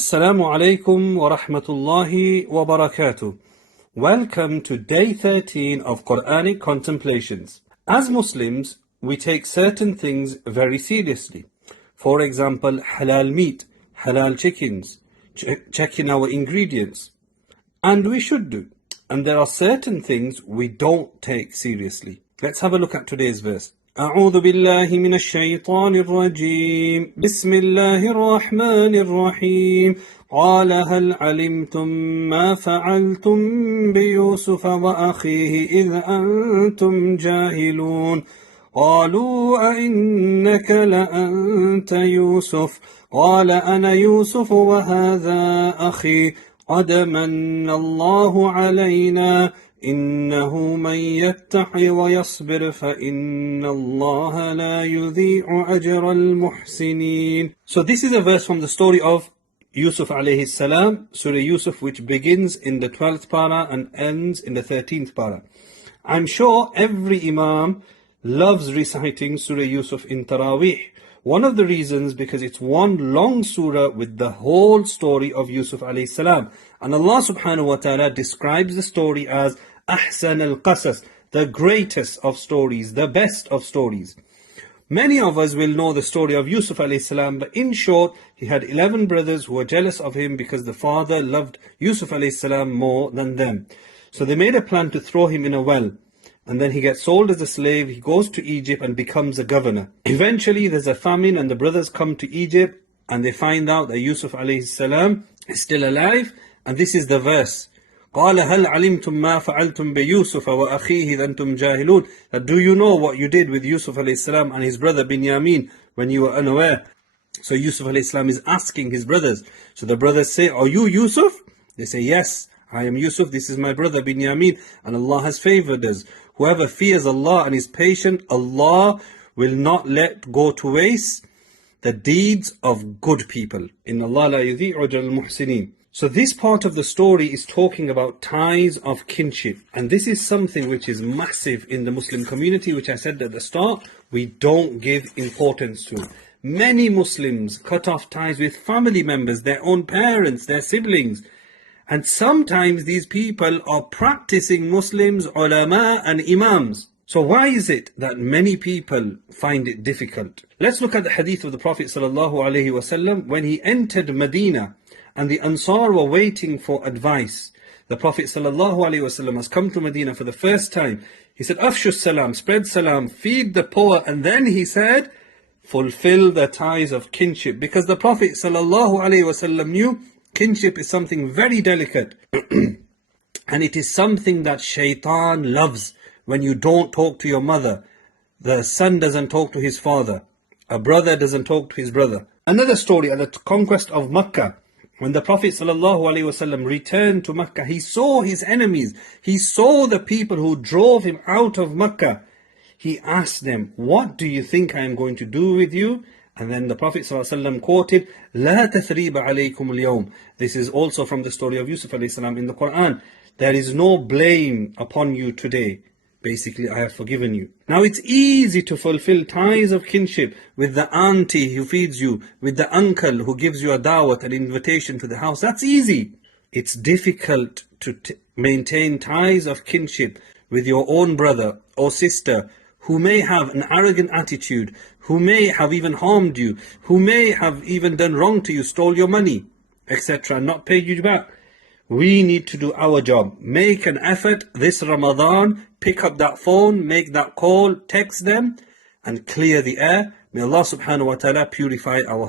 Assalamu alaikum wa rahmatullahi wa barakatuh. Welcome to day 13 of Qur'anic Contemplations. As Muslims, we take certain things very seriously. For example, halal meat, halal chickens, checking our ingredients. And we should do. And there are certain things we don't take seriously. Let's have a look at today's verse. أعوذ بالله من الشيطان الرجيم بسم الله الرحمن الرحيم قال هل علمتم ما فعلتم بيوسف وأخيه إذ أنتم جاهلون قالوا أئنك لأنت يوسف قال أنا يوسف وهذا أخي قد من الله علينا إنه من يتق ويصبر فإن الله لا يضيع أجر المحسنين. So this is a verse from the story of Yusuf alayhi salam, Surah Yusuf, which begins in the 12th para and ends in the 13th para. I'm sure every Imam loves reciting Surah Yusuf in Taraweeh. One of the reasons because it's one long surah with the whole story of Yusuf alayhi salam. And Allah subhanahu wa ta'ala describes the story as Ahsan al-Qasas, the greatest of stories, the best of stories. Many of us will know the story of Yusuf alayhi salam, but in short, he had 11 brothers who were jealous of him because the father loved Yusuf alayhi salam more than them. So they made a plan to throw him in a well. And then he gets sold as a slave, he goes to Egypt and becomes a governor. Eventually there's a famine and the brothers come to Egypt and they find out that Yusuf alayhi salam is still alive. And this is the verse. قَالَ هَلْ عَلِمْتُمْ مَا فَعَلْتُمْ بِيُوسُفَ وَأَخِيهِ أَنْتُمْ جَاهِلُونَ. That do you know what you did with Yusuf alayhi salam and his brother Binyamin when you were unaware? So Yusuf alayhi salam is asking his brothers. So the brothers say, are you Yusuf? They say, yes, I am Yusuf, this is my brother Binyamin, and Allah has favored us. Whoever fears Allah and is patient, Allah will not let go to waste the deeds of good people. Inna Allah la yudhi'u ajra al-muhsinin. So this part of the story is talking about ties of kinship. And this is something which is massive in the Muslim community, which I said at the start, we don't give importance to. Many Muslims cut off ties with family members, their own parents, their siblings. And sometimes these people are practicing Muslims, ulama and imams. So why is it that many people find it difficult? Let's look at the hadith of the Prophet ﷺ when he entered Medina and the Ansar were waiting for advice. The Prophet ﷺ has come to Medina for the first time. He said, Afshu salam, spread salam, feed the poor. And then he said, fulfill the ties of kinship. Because the Prophet ﷺ knew kinship is something very delicate. And it is something that shaitan loves. When you don't talk to your mother, the son doesn't talk to his father, a brother doesn't talk to his brother. Another story at the conquest of Makkah. When the Prophet ﷺ returned to Makkah, he saw his enemies. He saw the people who drove him out of Makkah. He asked them, what do you think I am going to do with you? And then the Prophet ﷺ quoted, لا تثريب عليكم اليوم. This is also from the story of Yusuf alayhi salam in the Quran. There is no blame upon you today. Basically, I have forgiven you. Now it's easy to fulfill ties of kinship with the auntie who feeds you, with the uncle who gives you a dawat, an invitation to the house. That's easy. It's difficult to maintain ties of kinship with your own brother or sister who may have an arrogant attitude, who may have even harmed you, who may have even done wrong to you, stole your money, etc., and not paid you back. We need to do our job. Make an effort this Ramadan, pick up that phone, make that call, text them, and clear the air. May Allah subhanahu wa ta'ala purify our hearts.